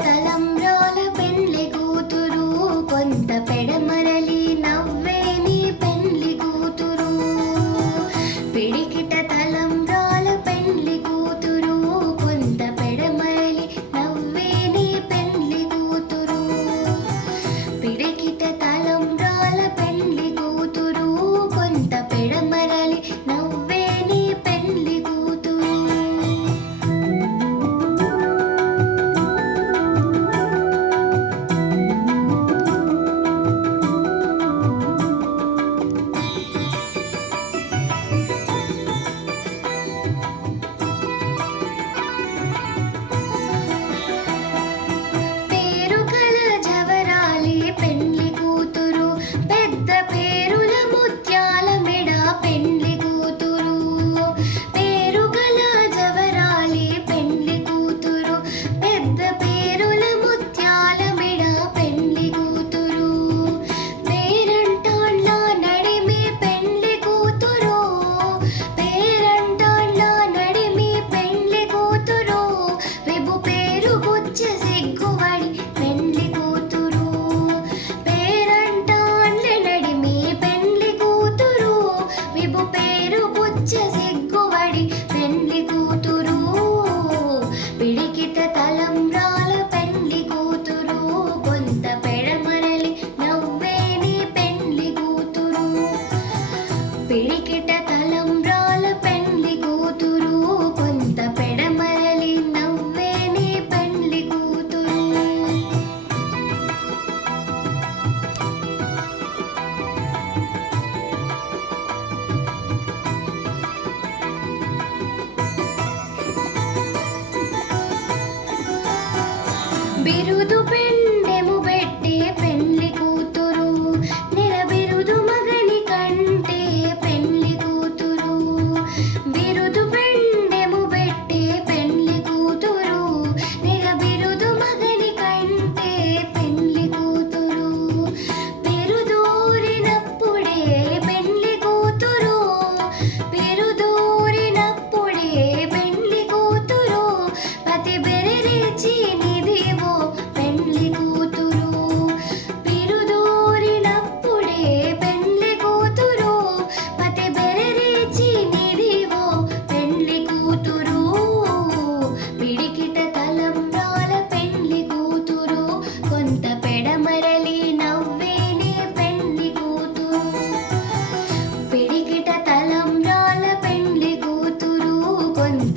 తలంబ్రాల పెండ్లి కూతురు కొంత పెడమరలి నవ్వే నీ పెండ్లి కూతురు. పిడికిట తలంబ్రాల పెండ్లి కూతురు కొంత పెడమరలి నవ్వే నీ పెండ్లి కూతురు. పిడికిట తలంబ్రాల పెండ్లి కూతురు కొంత పెడమరలి నవ్వే నీ పెండ్లి కూతురు. పేరుగల జవరాలి పెండ్లి కూతురు పెద్ద పేరుల ముత్యాల మెడ పెండ్లి కూతురు. పేరుగల జవరాలి పెండ్లి కూతురు పెద్ద పేరుల ముత్యాల మెడ పెండ్లి కూతురు. పేరంటాళ్ళ నడిమి పెండ్లి కూతురు. పేరంటాళ్ళ నడిమి పెండ్లి కూతురు. విభు పేరు గుచ్చ సిగ్గువడి పెండ్లి కూతురు. పేరంటాళ్ళ నడిమి పెండ్లి కూతురు. విభు పేరు గుచ్చ సిగ్గువడి పెండ్లి కూతురు. పిడికిట తలంబ్రాల పెండ్లి కూతురు కొంత పెడమరలి నవ్వే నీ పెండ్లి కూతురు. పిడికిట తలంబ్రాల పెండ్లి కూతురు కొంత పెడమరలి నవ్వే నీ పెండ్లి కూతురు. బిరుదు పెండెము పెట్టే పెండ్లి కూతురు నిరబిరుదు మగని కంటే పెండ్లి కూతురు. బిరుదు పెండెము పెట్టే పెండ్లి కూతురు నిరబిరుదు మగని కంటే పెండ్లి కూతురు. పెరుదూరినప్పుడే పెండ్లి కూతురు. పెరుదూరినప్పుడే పెండ్లి కూతురు. పతి బెరరిచి నిధివో పెండ్లి కూతురు. పిరుదూరినప్పుడే పెండ్లి కూతురు. పతి బెరరిచి నిధివో పెండ్లి కూతురు. పిడికిట తలంబ్రాల పెండ్లి కూతురు కొంత పెడమరలి నవ్వే నీ పెండ్లి కూతురు. పిడికిట తలంబ్రాల పెండ్లి కూతురు కొంత